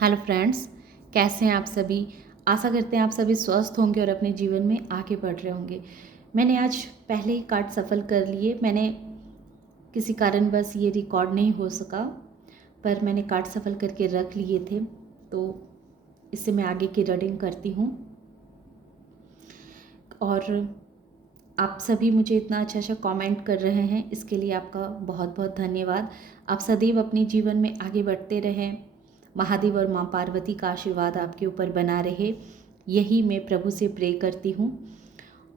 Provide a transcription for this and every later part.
Hello friends, कैसे हैं आप सभी। आशा करते हैं आप सभी स्वस्थ होंगे और अपने जीवन में आगे बढ़ रहे होंगे। मैंने आज पहले ही कार्ड सफल कर लिए। मैंने किसी कारणवश ये रिकॉर्ड नहीं हो सका, पर मैंने कार्ड सफल करके रख लिए थे। तो इससे मैं आगे की रीडिंग करती हूँ। और आप सभी मुझे इतना अच्छा अच्छा कमेंट कर रहे हैं, इसके लिए आपका बहुत बहुत धन्यवाद। आप सदैव अपने जीवन में आगे बढ़ते रहें। महादेव और माँ पार्वती का आशीर्वाद आपके ऊपर बना रहे, यही मैं प्रभु से प्रे करती हूँ।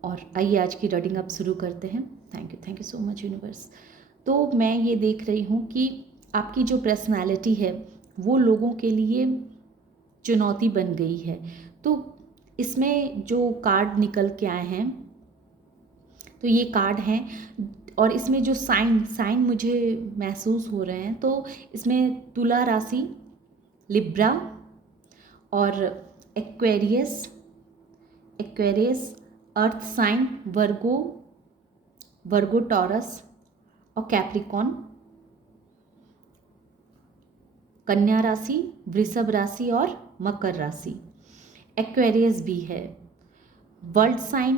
और आइए आज की रीडिंग अब शुरू करते हैं। Thank you so much universe. तो मैं ये देख रही हूँ कि आपकी जो पर्सनालिटी है वो लोगों के लिए चुनौती बन गई है। तो इसमें जो कार्ड निकल के आए हैं, तो ये कार्ड हैं और इसमें जो साइन साइन मुझे महसूस हो रहे हैं, तो इसमें तुला राशि, लिब्रा और एक्वेरियस एक्वेरियस अर्थ साइन, वर्गो वर्गो टॉरस और कैप्रिकॉन, कन्या राशि, वृषभ राशि और मकर राशि। एक्वेरियस भी है, वर्ल्ड साइन,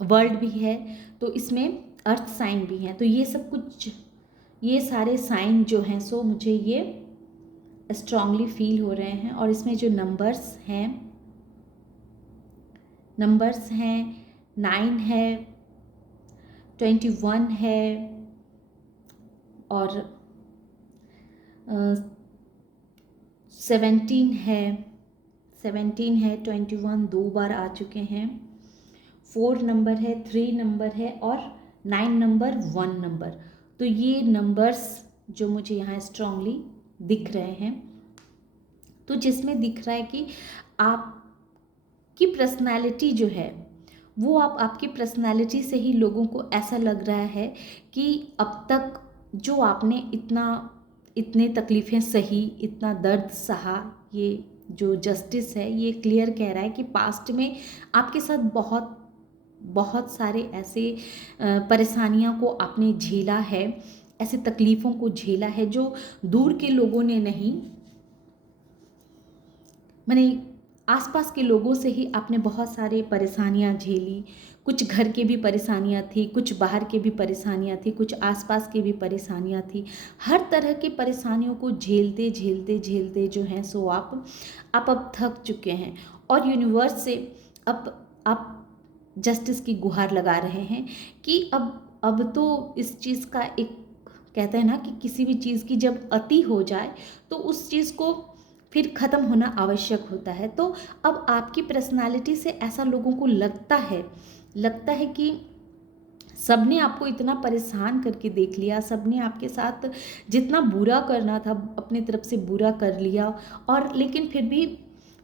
वर्ल्ड भी है, तो इसमें अर्थ साइन भी है। तो ये सब कुछ, ये सारे साइन जो हैं सो मुझे ये स्ट्रांगली फील हो रहे हैं। और इसमें जो नंबर्स हैं 9 है, 21 है और 17 है 21 दो बार आ चुके हैं। 4 नंबर है, 3 नंबर है और 9 नंबर, 1 नंबर। तो ये नंबर्स जो मुझे यहाँ स्ट्रांगली दिख रहे हैं, तो जिसमें दिख रहा है कि आपकी पर्सनालिटी जो है वो आपकी पर्सनालिटी से ही लोगों को ऐसा लग रहा है कि अब तक जो आपने इतने तकलीफ़ें सही, इतना दर्द सहा, ये जो जस्टिस है ये क्लियर कह रहा है कि पास्ट में आपके साथ बहुत बहुत सारे ऐसे परेशानियों को आपने झेला है, ऐसे तकलीफ़ों को झेला है जो दूर के लोगों ने नहीं, मैंने आसपास के लोगों से ही आपने बहुत सारे परेशानियां झेली। कुछ घर के भी परेशानियां थी, कुछ बाहर के भी परेशानियां थी, कुछ आसपास की भी परेशानियां थी। हर तरह की परेशानियों को झेलते झेलते झेलते जो हैं सो आप अब थक चुके हैं। और यूनिवर्स से अब आप जस्टिस की गुहार लगा रहे हैं कि अब तो इस चीज़ का एक, कहते हैं ना कि किसी भी चीज़ की जब अति हो जाए तो उस चीज़ को फिर ख़त्म होना आवश्यक होता है। तो अब आपकी पर्सनालिटी से ऐसा लोगों को लगता है कि सबने आपको इतना परेशान करके देख लिया, सबने आपके साथ जितना बुरा करना था अपने तरफ से बुरा कर लिया, और लेकिन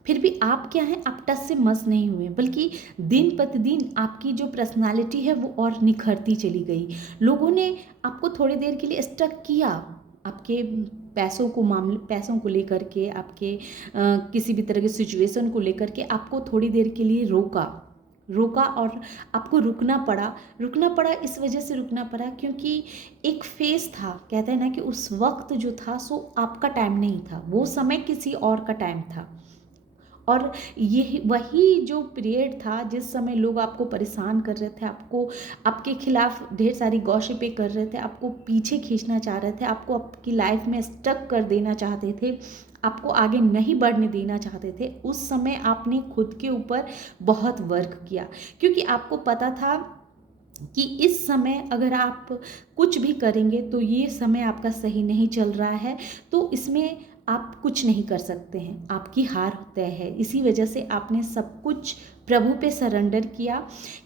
फिर भी आप क्या हैं, आप टस से मस नहीं हुए, बल्कि दिन प्रतिदिन आपकी जो पर्सनालिटी है वो और निखरती चली गई। लोगों ने आपको थोड़ी देर के लिए स्टक किया, आपके पैसों को लेकर के, आपके किसी भी तरह की सिचुएशन को लेकर के आपको थोड़ी देर के लिए रोका और आपको रुकना पड़ा। इस वजह से रुकना पड़ा क्योंकि एक फेस था, कहते हैं ना कि उस वक्त जो था सो आपका टाइम नहीं था, वो समय किसी और का टाइम था। और यही वही जो पीरियड था जिस समय लोग आपको परेशान कर रहे थे, आपको आपके खिलाफ ढेर सारी गॉसिपें कर रहे थे, आपको पीछे खींचना चाह रहे थे, आपको आपकी लाइफ में स्टक कर देना चाहते थे, आपको आगे नहीं बढ़ने देना चाहते थे। उस समय आपने खुद के ऊपर बहुत वर्क किया, क्योंकि आपको पता था कि इस समय अगर आप कुछ भी करेंगे तो ये समय आपका सही नहीं चल रहा है, तो इसमें आप कुछ नहीं कर सकते हैं, आपकी हार तय है। इसी वजह से आपने सब कुछ प्रभु पे सरेंडर किया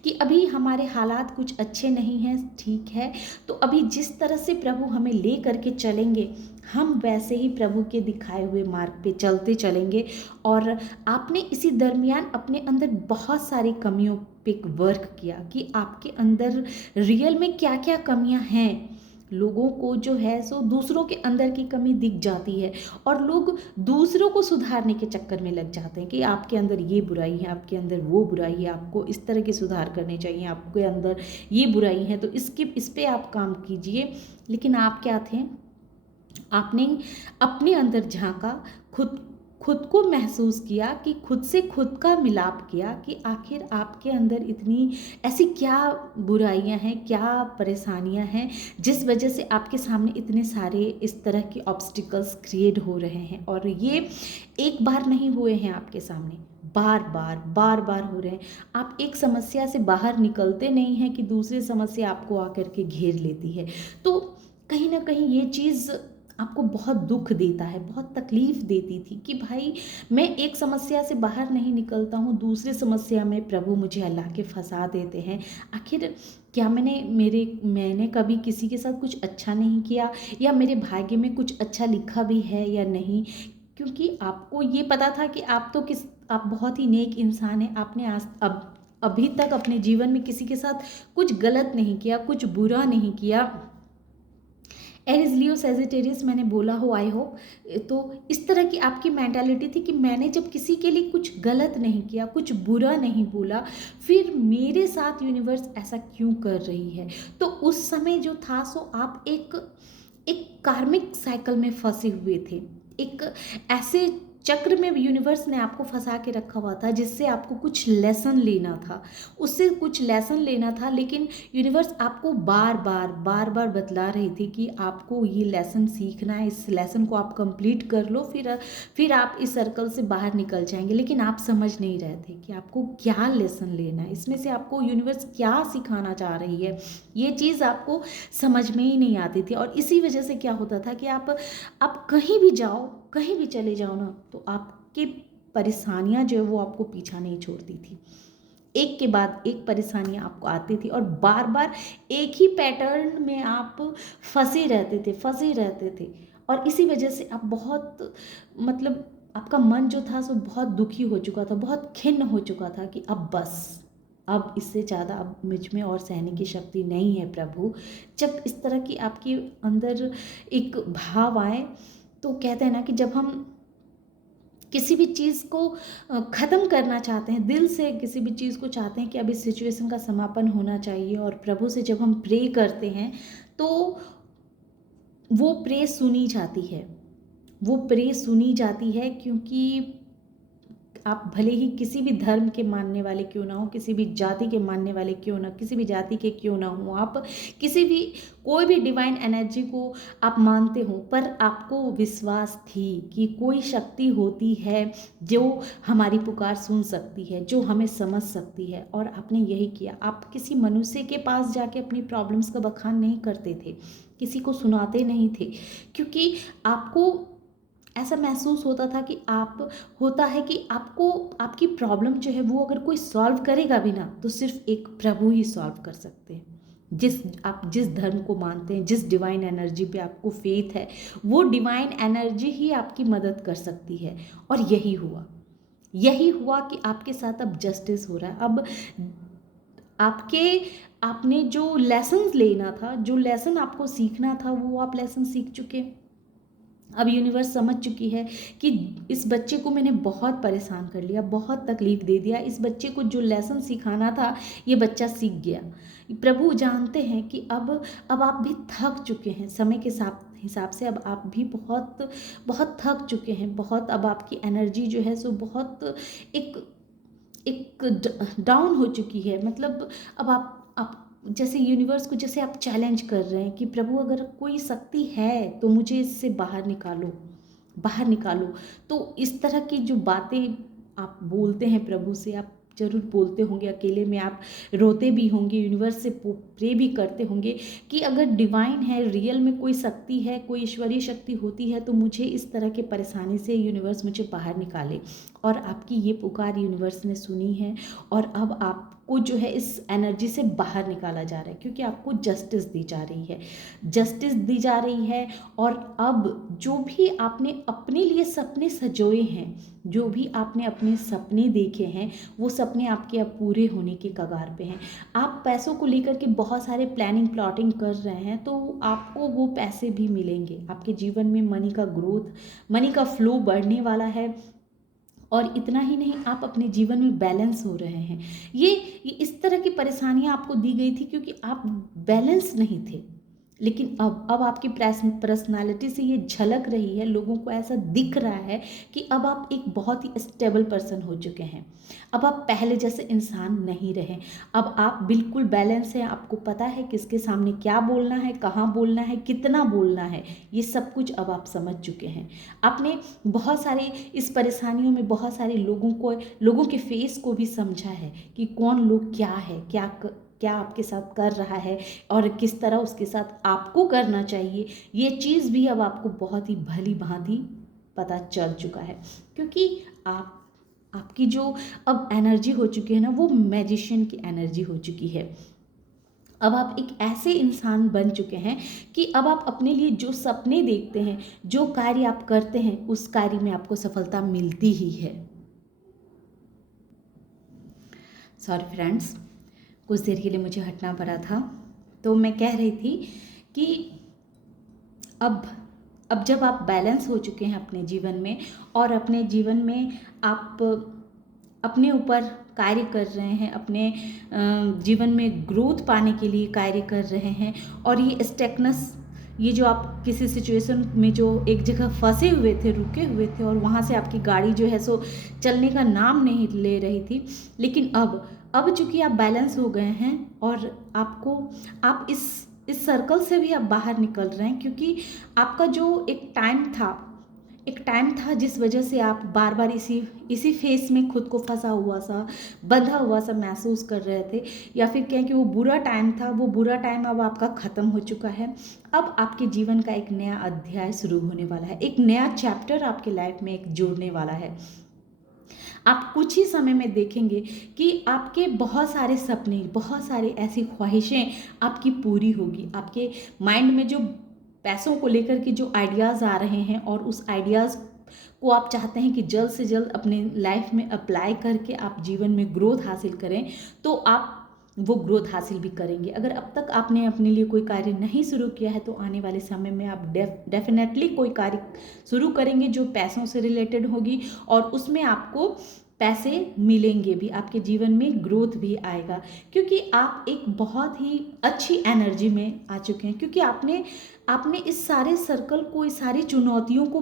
कि अभी हमारे हालात कुछ अच्छे नहीं हैं, ठीक है, तो अभी जिस तरह से प्रभु हमें ले करके चलेंगे हम वैसे ही प्रभु के दिखाए हुए मार्ग पे चलते चलेंगे। और आपने इसी दरमियान अपने अंदर बहुत सारी कमियों पे वर्क किया कि आपके अंदर रियल में क्या क्या कमियां हैं। लोगों को जो है सो दूसरों के अंदर की कमी दिख जाती है और लोग दूसरों को सुधारने के चक्कर में लग जाते हैं कि आपके अंदर ये बुराई है, आपके अंदर वो बुराई है, आपको इस तरह के सुधार करने चाहिए, आपके अंदर ये बुराई है तो इस पे आप काम कीजिए। लेकिन आप क्या थे, आपने अपने अंदर झांका, खुद खुद को महसूस किया, कि खुद से खुद का मिलाप किया कि आखिर आपके अंदर इतनी ऐसी क्या बुराइयां हैं, क्या परेशानियां हैं जिस वजह से आपके सामने इतने सारे इस तरह के ऑब्स्टिकल्स क्रिएट हो रहे हैं। और ये एक बार नहीं हुए हैं आपके सामने, बार बार हो रहे हैं। आप एक समस्या से बाहर निकलते नहीं हैं कि दूसरी समस्या आपको आकर के घेर लेती है। तो कहीं ना कहीं ये चीज़ आपको बहुत दुख देता है, बहुत तकलीफ देती थी कि भाई मैं एक समस्या से बाहर नहीं निकलता हूँ, दूसरी समस्या में प्रभु मुझे अल्लाह के फंसा देते हैं। आखिर क्या मैंने कभी किसी के साथ कुछ अच्छा नहीं किया, या मेरे भाग्य में कुछ अच्छा लिखा भी है या नहीं? क्योंकि आपको ये पता था कि आप बहुत ही नेक इंसान हैं, आपने आज अभी तक अपने जीवन में किसी के साथ कुछ गलत नहीं किया, कुछ बुरा नहीं किया। एरिस लियो सेजिटेरियस मैंने बोला हो, आई होप। तो इस तरह की आपकी मेंटालिटी थी कि मैंने जब किसी के लिए कुछ गलत नहीं किया, कुछ बुरा नहीं बोला, फिर मेरे साथ यूनिवर्स ऐसा क्यों कर रही है? तो उस समय जो था सो आप एक एक कार्मिक साइकिल में फंसे हुए थे, एक ऐसे चक्र में यूनिवर्स ने आपको फंसा के रखा हुआ था जिससे आपको कुछ लेसन लेना था, उससे कुछ लेसन लेना था। लेकिन यूनिवर्स आपको बार बार बतला रही थी कि आपको ये लेसन सीखना है, इस लेसन को आप कंप्लीट कर लो, फिर आप इस सर्कल से बाहर निकल जाएंगे। लेकिन आप समझ नहीं रहे थे कि आपको क्या लेसन लेना है, इसमें से आपको यूनिवर्स क्या सिखाना चाह रही है। ये चीज़ आपको समझ में ही नहीं आती थी। और इसी वजह से क्या होता था कि आप कहीं भी जाओ, कहीं भी चले जाओ ना, तो आपकी परेशानियां जो है वो आपको पीछा नहीं छोड़ती थी। एक के बाद एक परेशानियां आपको आती थी और बार बार एक ही पैटर्न में आप फंसे रहते थे। और इसी वजह से आप बहुत, मतलब आपका मन जो था सो बहुत दुखी हो चुका था, बहुत खिन्न हो चुका था कि अब बस, अब इससे ज़्यादा अब मुझ में और सहने की शक्ति नहीं है प्रभु। जब इस तरह की आपके अंदर एक भाव आए, तो कहते हैं ना कि जब हम किसी भी चीज़ को ख़त्म करना चाहते हैं, दिल से किसी भी चीज़ को चाहते हैं कि अब इस सिचुएशन का समापन होना चाहिए, और प्रभु से जब हम प्रे करते हैं तो वो प्रे सुनी जाती है, वो प्रे सुनी जाती है। क्योंकि आप भले ही किसी भी धर्म के मानने वाले क्यों ना हो, किसी भी जाति के मानने वाले क्यों ना, किसी भी जाति के क्यों ना हो, आप किसी भी कोई भी डिवाइन एनर्जी को आप मानते हो, पर आपको विश्वास थी कि कोई शक्ति होती है जो हमारी पुकार सुन सकती है, जो हमें समझ सकती है। और आपने यही किया। आप किसी मनुष्य के पास जाके अपनी प्रॉब्लम्स का बखान नहीं करते थे, किसी को सुनाते नहीं थे, क्योंकि आपको ऐसा महसूस होता था कि आपको आपकी प्रॉब्लम जो है वो अगर कोई सॉल्व करेगा भी ना, तो सिर्फ एक प्रभु ही सॉल्व कर सकते हैं। आप जिस धर्म को मानते हैं, जिस डिवाइन एनर्जी पे आपको फेथ है, वो डिवाइन एनर्जी ही आपकी मदद कर सकती है। और यही हुआ कि आपके साथ अब जस्टिस हो रहा है। अब आपके आपने जो लेसन लेना था, जो लेसन आपको सीखना था, वो आप लेसन सीख चुके हैं। अब यूनिवर्स समझ चुकी है कि इस बच्चे को मैंने बहुत परेशान कर लिया, बहुत तकलीफ दे दिया, इस बच्चे को जो लेसन सिखाना था ये बच्चा सीख गया। प्रभु जानते हैं कि अब आप भी थक चुके हैं, समय के साथ हिसाब से अब आप भी बहुत बहुत थक चुके हैं, बहुत अब आपकी एनर्जी जो है सो बहुत एक एक डाउन हो चुकी है। मतलब अब आप जैसे यूनिवर्स को जैसे आप चैलेंज कर रहे हैं कि प्रभु अगर कोई शक्ति है तो मुझे इससे बाहर निकालो, बाहर निकालो। तो इस तरह की जो बातें आप बोलते हैं प्रभु से, आप जरूर बोलते होंगे, अकेले में आप रोते भी होंगे, यूनिवर्स से प्रे भी करते होंगे कि अगर डिवाइन है, रियल में कोई शक्ति है, कोई ईश्वरीय शक्ति होती है, तो मुझे इस तरह के परेशानी से यूनिवर्स मुझे बाहर निकाले। और आपकी ये पुकार यूनिवर्स ने सुनी है, और अब आपको जो है इस एनर्जी से बाहर निकाला जा रहा है, क्योंकि आपको जस्टिस दी जा रही है, जस्टिस दी जा रही है। और अब जो भी आपने अपने लिए सपने सजोए हैं, जो भी आपने अपने सपने देखे हैं, वो सपने आपके अब पूरे होने के कगार पे हैं। आप पैसों को लेकर के बहुत सारे प्लानिंग प्लॉटिंग कर रहे हैं, तो आपको वो पैसे भी मिलेंगे। आपके जीवन में मनी का ग्रोथ, मनी का फ्लो बढ़ने वाला है। और इतना ही नहीं, आप अपने जीवन में बैलेंस हो रहे हैं। ये इस तरह की परेशानियां आपको दी गई थी क्योंकि आप बैलेंस नहीं थे, लेकिन अब आपकी पर्सनालिटी से ये झलक रही है, लोगों को ऐसा दिख रहा है कि अब आप एक बहुत ही स्टेबल पर्सन हो चुके हैं। अब आप पहले जैसे इंसान नहीं रहे। अब आप बिल्कुल बैलेंस हैं, आपको पता है किसके सामने क्या बोलना है, कहाँ बोलना है, कितना बोलना है, ये सब कुछ अब आप समझ चुके हैं। आपने बहुत सारे इस परेशानियों में बहुत सारे लोगों के फेस को भी समझा है कि कौन लोग क्या है, क्या आपके साथ कर रहा है और किस तरह उसके साथ आपको करना चाहिए। ये चीज़ भी अब आपको बहुत ही भली भांति पता चल चुका है, क्योंकि आपकी जो अब एनर्जी हो चुकी है ना, वो मैजिशियन की एनर्जी हो चुकी है। अब आप एक ऐसे इंसान बन चुके हैं कि अब आप अपने लिए जो सपने देखते हैं, जो कार्य आप करते हैं, उस कार्य में आपको सफलता मिलती ही है। सॉरी फ्रेंड्स, कुछ देर के लिए मुझे हटना पड़ा था। तो मैं कह रही थी कि अब जब आप बैलेंस हो चुके हैं अपने जीवन में, और अपने जीवन में आप अपने ऊपर कार्य कर रहे हैं, अपने जीवन में ग्रोथ पाने के लिए कार्य कर रहे हैं, और ये स्टेकनेस, ये जो आप किसी सिचुएशन में जो एक जगह फंसे हुए थे, रुके हुए थे, और वहाँ से आपकी गाड़ी जो है सो चलने का नाम नहीं ले रही थी, लेकिन अब चूंकि आप बैलेंस हो गए हैं, और आप इस सर्कल से भी आप बाहर निकल रहे हैं, क्योंकि आपका जो एक टाइम था जिस वजह से आप बार बार इसी फेस में खुद को फंसा हुआ सा, बंधा हुआ सा महसूस कर रहे थे, या फिर कहें कि वो बुरा टाइम था, वो बुरा टाइम अब आपका ख़त्म हो चुका है। अब आपके जीवन का एक नया अध्याय शुरू होने वाला है, एक नया चैप्टर आपके लाइफ में एक जोड़ने वाला है। आप कुछ ही समय में देखेंगे कि आपके बहुत सारे सपने, बहुत सारी ऐसी ख्वाहिशें आपकी पूरी होगी। आपके माइंड में जो पैसों को लेकर के जो आइडियाज़ आ रहे हैं, और उस आइडियाज़ को आप चाहते हैं कि जल्द से जल्द अपने लाइफ में अप्लाई करके आप जीवन में ग्रोथ हासिल करें, तो आप वो ग्रोथ हासिल भी करेंगे। अगर अब तक आपने अपने लिए कोई कार्य नहीं शुरू किया है, तो आने वाले समय में आप डेफिनेटली कोई कार्य शुरू करेंगे जो पैसों से रिलेटेड होगी, और उसमें आपको पैसे मिलेंगे भी, आपके जीवन में ग्रोथ भी आएगा, क्योंकि आप एक बहुत ही अच्छी एनर्जी में आ चुके हैं, क्योंकि आपने इस सारे सर्कल को, इस सारी चुनौतियों को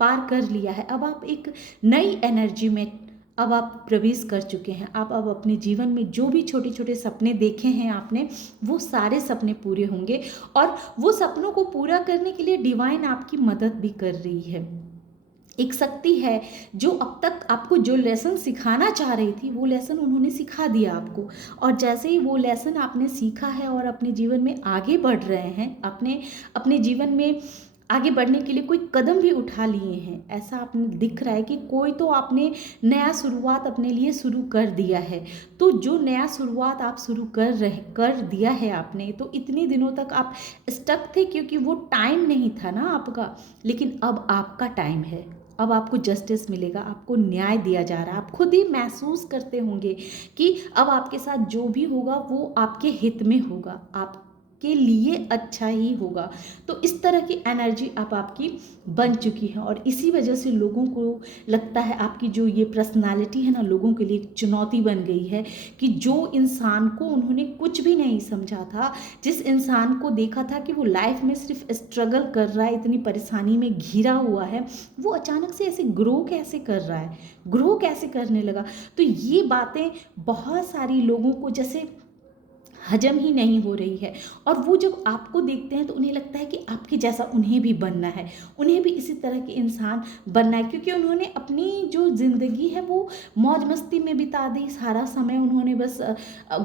पार कर लिया है। अब आप एक नई एनर्जी में अब आप प्रवेश कर चुके हैं। आप अब अपने जीवन में जो भी छोटे छोटे सपने देखे हैं आपने, वो सारे सपने पूरे होंगे, और वो सपनों को पूरा करने के लिए डिवाइन आपकी मदद भी कर रही है। एक शक्ति है जो अब तक आपको जो लेसन सिखाना चाह रही थी, वो लेसन उन्होंने सिखा दिया आपको, और जैसे ही वो लेसन आपने सीखा है और अपने जीवन में आगे बढ़ रहे हैं, अपने जीवन में आगे बढ़ने के लिए कोई कदम भी उठा लिए हैं, ऐसा आपने दिख रहा है कि कोई तो आपने नया शुरुआत अपने लिए शुरू कर दिया है। तो जो नया शुरुआत आप शुरू कर दिया है आपने, तो इतने दिनों तक आप स्टक थे क्योंकि वो टाइम नहीं था ना आपका, लेकिन अब आपका टाइम है। अब आपको जस्टिस मिलेगा, आपको न्याय दिया जा रहा है। आप खुद ही महसूस करते होंगे कि अब आपके साथ जो भी होगा वो आपके हित में होगा, आपके लिए अच्छा ही होगा। तो इस तरह की एनर्जी अब आपकी बन चुकी है, और इसी वजह से लोगों को लगता है आपकी जो ये पर्सनालिटी है ना, लोगों के लिए एक चुनौती बन गई है, कि जो इंसान को उन्होंने कुछ भी नहीं समझा था, जिस इंसान को देखा था कि वो लाइफ में सिर्फ स्ट्रगल कर रहा है, इतनी परेशानी में घिरा हुआ है, वो अचानक से ऐसे ग्रो कैसे कर रहा है, ग्रो कैसे करने लगा। तो ये बातें बहुत सारी लोगों को जैसे हजम ही नहीं हो रही है, और वो जब आपको देखते हैं तो उन्हें लगता है कि आपके जैसा उन्हें भी बनना है, उन्हें भी इसी तरह के इंसान बनना है, क्योंकि उन्होंने अपनी जो ज़िंदगी है वो मौज मस्ती में बिता दी। सारा समय उन्होंने बस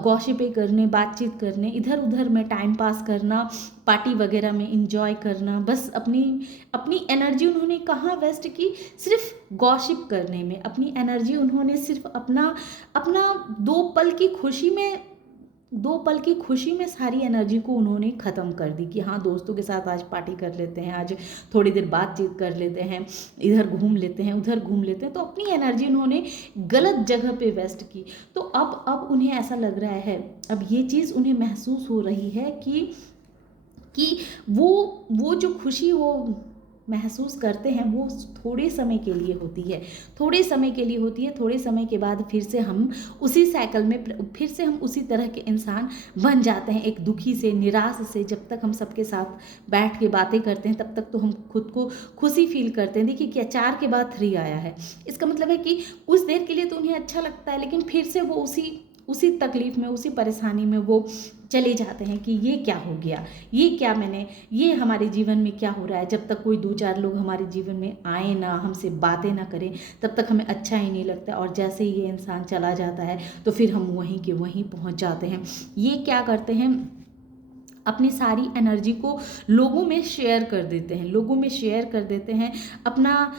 गॉसिपें करने, बातचीत करने, इधर उधर में टाइम पास करना, पार्टी वगैरह में इंजॉय करना, बस अपनी अपनी एनर्जी उन्होंने कहाँ वेस्ट की, सिर्फ गॉसिप करने में। अपनी एनर्जी उन्होंने सिर्फ अपना अपना दो पल की खुशी में सारी एनर्जी को उन्होंने ख़त्म कर दी, कि हाँ दोस्तों के साथ आज पार्टी कर लेते हैं, आज थोड़ी देर बातचीत कर लेते हैं, इधर घूम लेते हैं, उधर घूम लेते हैं। तो अपनी एनर्जी उन्होंने गलत जगह पे वेस्ट की। तो अब उन्हें ऐसा लग रहा है, अब ये चीज़ उन्हें महसूस हो रही है कि वो जो खुशी महसूस करते हैं वो थोड़े समय के लिए होती है, थोड़े समय के लिए होती है। थोड़े समय के बाद फिर से हम उसी साइकिल में फिर से हम उसी तरह के इंसान बन जाते हैं, एक दुखी से, निराश से। जब तक हम सबके साथ बैठ के बातें करते हैं तब तक तो हम खुद को खुशी फील करते हैं। देखिए क्या 4 के बाद 3 आया है, इसका मतलब है कि कुछ देर के लिए तो उन्हें अच्छा लगता है, लेकिन फिर से वो उसी तकलीफ में, उसी परेशानी में वो चले जाते हैं कि ये क्या हो गया, ये हमारे जीवन में क्या हो रहा है। जब तक कोई 2-4 लोग हमारे जीवन में आए ना, हमसे बातें ना करें, तब तक हमें अच्छा ही नहीं लगता। और जैसे ही ये इंसान चला जाता है तो फिर हम वहीं के वहीं पहुंच जाते हैं। ये क्या करते हैं, अपनी सारी एनर्जी को लोगों में शेयर कर देते हैं, अपना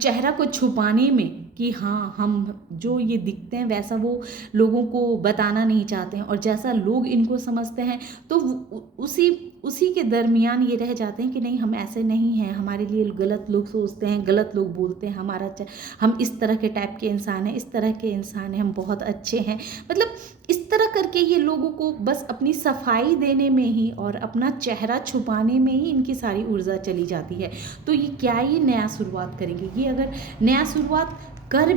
चेहरा को छुपाने में, कि हाँ हम जो ये दिखते हैं वैसा वो लोगों को बताना नहीं चाहते हैं। और जैसा लोग इनको समझते हैं तो उसी के दरमियान ये रह जाते हैं कि नहीं, हम ऐसे नहीं हैं, हमारे लिए गलत लोग सोचते हैं, गलत लोग बोलते हैं, हम इस तरह के टाइप के इंसान हैं, इस तरह के इंसान हैं, हम बहुत अच्छे हैं। मतलब इस तरह करके ये लोगों को बस अपनी सफाई देने में ही और अपना चेहरा छुपाने में ही इनकी सारी ऊर्जा चली जाती है। तो ये नया शुरुआत करेंगे, ये अगर नया शुरुआत कर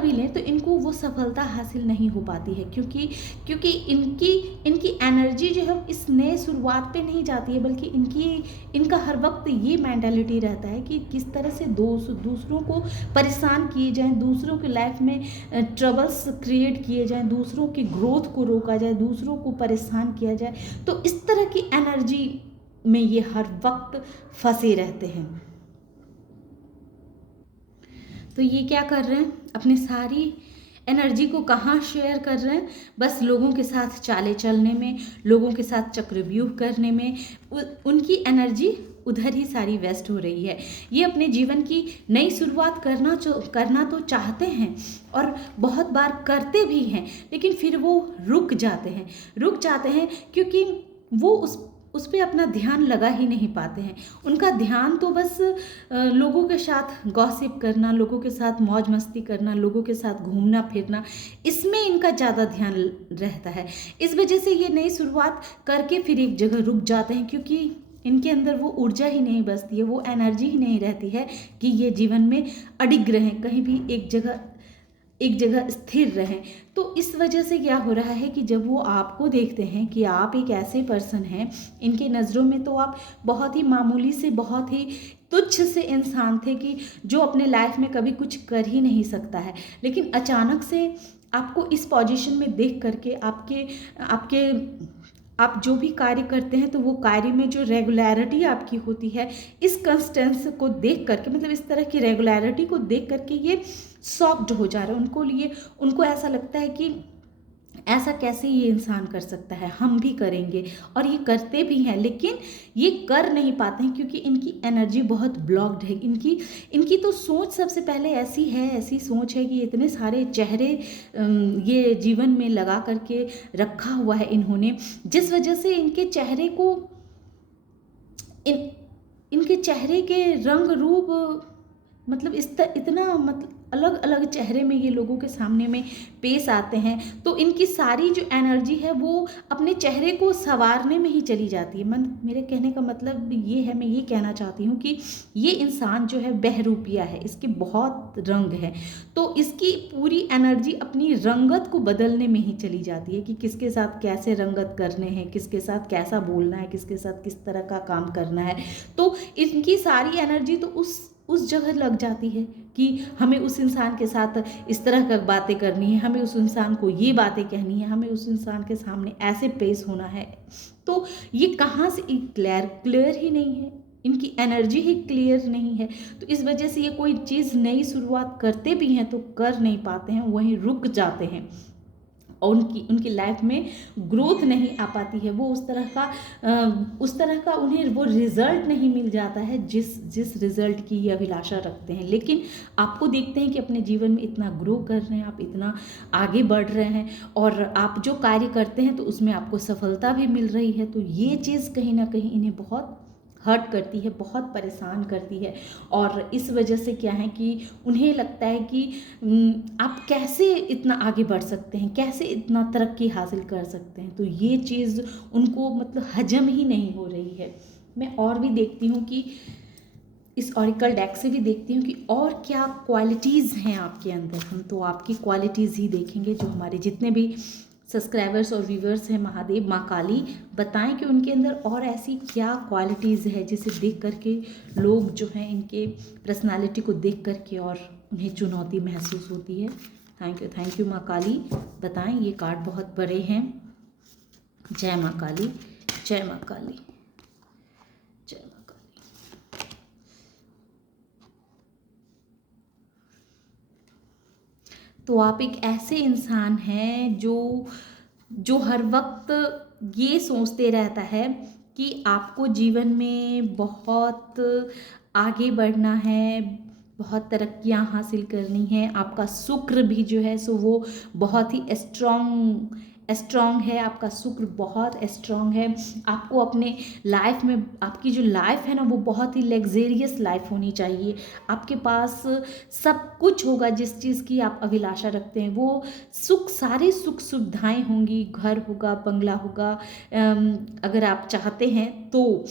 भी लें तो इनको वो सफलता हासिल नहीं हो पाती है, क्योंकि इनकी एनर्जी जो है इस नए शुरुआत पे नहीं जाती है, बल्कि इनका हर वक्त ये मेंटालिटी रहता है कि किस तरह से दूसरों को परेशान किए जाएं, दूसरों की लाइफ में ट्रबल्स क्रिएट किए जाएं, दूसरों की ग्रोथ को रोका जाए, दूसरों को परेशान किया जाए। तो इस तरह की एनर्जी में ये हर वक्त फंसे रहते हैं। तो ये क्या कर रहे हैं, अपनी सारी एनर्जी को कहाँ शेयर कर रहे हैं, बस लोगों के साथ चाले चलने में, लोगों के साथ चक्रव्यूह करने में। उनकी एनर्जी उधर ही सारी वेस्ट हो रही है। ये अपने जीवन की नई शुरुआत करना तो चाहते हैं और बहुत बार करते भी हैं, लेकिन फिर वो रुक जाते हैं क्योंकि वो उस पे अपना ध्यान लगा ही नहीं पाते हैं। उनका ध्यान तो बस लोगों के साथ गॉसिप करना, लोगों के साथ मौज मस्ती करना, लोगों के साथ घूमना फिरना, इसमें इनका ज़्यादा ध्यान रहता है। इस वजह से ये नई शुरुआत करके फिर एक जगह रुक जाते हैं, क्योंकि इनके अंदर वो ऊर्जा ही नहीं बचती है, वो एनर्जी ही नहीं रहती है कि ये जीवन में अडिग रहें, कहीं भी एक जगह स्थिर रहें। तो इस वजह से क्या हो रहा है कि जब वो आपको देखते हैं कि आप एक ऐसे पर्सन हैं, इनके नज़रों में तो आप बहुत ही मामूली से, बहुत ही तुच्छ से इंसान थे कि जो अपने लाइफ में कभी कुछ कर ही नहीं सकता है, लेकिन अचानक से आपको इस पोजीशन में देख करके आप जो भी कार्य करते हैं तो वो कार्य में जो रेगुलरिटी आपकी होती है, इस कंसिस्टेंस को देख करके, मतलब इस तरह की रेगुलरिटी को देख करके ये शॉक्ड हो जा रहे हैं। उनको ऐसा लगता है कि ऐसा कैसे ये इंसान कर सकता है, हम भी करेंगे। और ये करते भी हैं, लेकिन ये कर नहीं पाते हैं क्योंकि इनकी एनर्जी बहुत ब्लॉक्ड है। इनकी तो सोच सबसे पहले ऐसी सोच है कि इतने सारे चेहरे ये जीवन में लगा करके रखा हुआ है इन्होंने, जिस वजह से इनके चेहरे के रंग रूप, मतलब इतना मतलब अलग अलग चेहरे में ये लोगों के सामने में पेश आते हैं। तो इनकी सारी जो एनर्जी है वो अपने चेहरे को संवारने में ही चली जाती है। मेरे कहने का मतलब ये है, मैं ये कहना चाहती हूँ कि ये इंसान जो है बहरूपिया है, इसके बहुत रंग हैं, तो इसकी पूरी एनर्जी अपनी रंगत को बदलने में ही चली जाती है कि किसके साथ कैसे रंगत करने हैं, किसके साथ कैसा बोलना है, किसके साथ किस तरह का काम करना है। तो इनकी सारी एनर्जी तो उस जगह लग जाती है कि हमें उस इंसान के साथ इस तरह का बातें करनी है, हमें उस इंसान को ये बातें कहनी है, हमें उस इंसान के सामने ऐसे पेश होना है। तो ये कहाँ से क्लियर ही नहीं है, इनकी एनर्जी ही क्लियर नहीं है। तो इस वजह से ये कोई चीज़ नई शुरुआत करते भी हैं तो कर नहीं पाते हैं, वहीं रुक जाते हैं और उनकी लाइफ में ग्रोथ नहीं आ पाती है। वो उस तरह का उन्हें वो रिजल्ट नहीं मिल जाता है जिस रिजल्ट की ये अभिलाषा रखते हैं। लेकिन आपको देखते हैं कि अपने जीवन में इतना ग्रो कर रहे हैं, आप इतना आगे बढ़ रहे हैं और आप जो कार्य करते हैं तो उसमें आपको सफलता भी मिल रही है। तो ये चीज़ कहीं ना कहीं इन्हें बहुत हर्ट करती है, बहुत परेशान करती है। और इस वजह से क्या है कि उन्हें लगता है कि आप कैसे इतना आगे बढ़ सकते हैं, कैसे इतना तरक्की हासिल कर सकते हैं। तो ये चीज़ उनको मतलब हजम ही नहीं हो रही है। मैं और भी देखती हूँ कि इस ऑरिकल डेक से भी देखती हूँ कि और क्या क्वालिटीज़ हैं आपके अंदर। हम तो आपकी क्वालिटीज़ ही देखेंगे, जो हमारे जितने भी सब्सक्राइबर्स और व्यूवर्स हैं महादेव माँ काली बताएं कि उनके अंदर और ऐसी क्या क्वालिटीज़ है जिसे देख करके लोग जो हैं इनके पर्सनालिटी को देख करके और उन्हें चुनौती महसूस होती है। थैंक यू माँ काली, बताएं। ये कार्ड बहुत बड़े हैं। जय माँ काली, जय माँ काली, जय माँ काली। तो आप एक ऐसे इंसान हैं जो हर वक्त ये सोचते रहता है कि आपको जीवन में बहुत आगे बढ़ना है, बहुत तरक्कियां हासिल करनी है। आपका शुक्र भी जो है सो वो बहुत ही स्ट्रॉन्ग है। आपका शुक्र बहुत स्ट्रॉन्ग है। आपको अपने लाइफ में, आपकी जो लाइफ है ना, वो बहुत ही लग्जेरियस लाइफ होनी चाहिए। आपके पास सब कुछ होगा जिस चीज़ की आप अभिलाषा रखते हैं, वो सारे सुख सुविधाएं होंगी। घर होगा, बंगला होगा, अगर आप चाहते हैं तो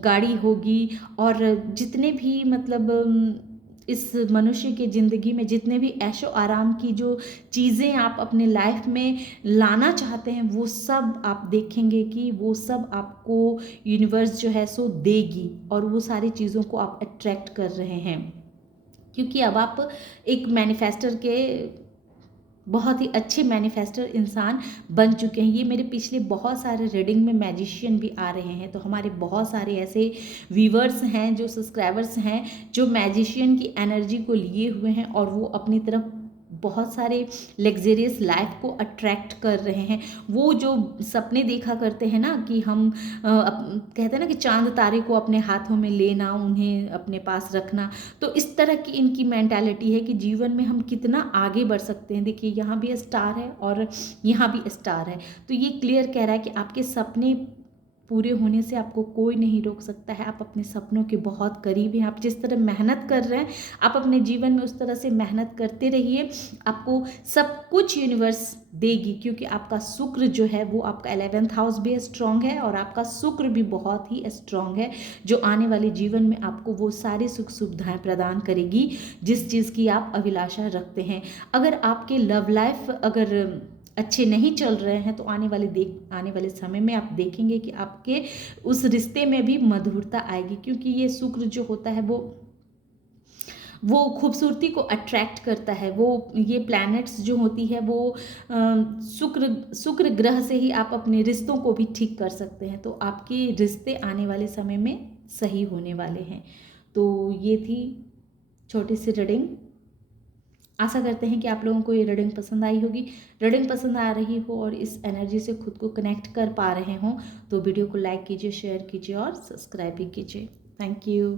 गाड़ी होगी। और जितने भी मतलब इस मनुष्य की ज़िंदगी में जितने भी ऐशो आराम की जो चीज़ें आप अपने लाइफ में लाना चाहते हैं, वो सब आप देखेंगे कि वो सब आपको यूनिवर्स जो है सो देगी। और वो सारी चीज़ों को आप अट्रैक्ट कर रहे हैं, क्योंकि अब आप एक मैनिफेस्टर के बहुत ही अच्छे मैनिफेस्टर इंसान बन चुके हैं। ये मेरे पिछले बहुत सारे रीडिंग में मैजिशियन भी आ रहे हैं। तो हमारे बहुत सारे ऐसे व्यूवर्स हैं, जो सब्सक्राइबर्स हैं, जो मैजिशियन की एनर्जी को लिए हुए हैं और वो अपनी तरफ बहुत सारे लग्जेरियस लाइफ को अट्रैक्ट कर रहे हैं। वो जो सपने देखा करते हैं ना कि हम कहते हैं ना कि चांद तारे को अपने हाथों में लेना, उन्हें अपने पास रखना, तो इस तरह की इनकी मेंटालिटी है कि जीवन में हम कितना आगे बढ़ सकते हैं। देखिए यहाँ भी स्टार है और यहाँ भी स्टार है, तो ये क्लियर कह रहा है कि आपके सपने पूरे होने से आपको कोई नहीं रोक सकता है। आप अपने सपनों के बहुत करीब हैं। आप जिस तरह मेहनत कर रहे हैं, आप अपने जीवन में उस तरह से मेहनत करते रहिए। आपको सब कुछ यूनिवर्स देगी, क्योंकि आपका शुक्र जो है वो आपका 11th हाउस भी स्ट्रांग है और आपका शुक्र भी बहुत ही स्ट्रांग है, जो आने वाले जीवन में आपको वो सारी सुख सुविधाएं प्रदान करेगी जिस चीज़ की आप अभिलाषा रखते हैं। अगर आपके लव लाइफ अगर अच्छे नहीं चल रहे हैं तो आने वाले समय में आप देखेंगे कि आपके उस रिश्ते में भी मधुरता आएगी, क्योंकि ये शुक्र जो होता है वो खूबसूरती को अट्रैक्ट करता है। वो ये प्लैनेट्स जो होती है वो शुक्र ग्रह से ही आप अपने रिश्तों को भी ठीक कर सकते हैं। तो आपके रिश्ते आने वाले समय में सही होने वाले हैं। तो ये थी छोटी सी रीडिंग। आशा करते हैं कि आप लोगों को ये रीडिंग पसंद आई होगी। रीडिंग पसंद आ रही हो और इस एनर्जी से खुद को कनेक्ट कर पा रहे हों तो वीडियो को लाइक कीजिए, शेयर कीजिए और सब्सक्राइब भी कीजिए। Thank you.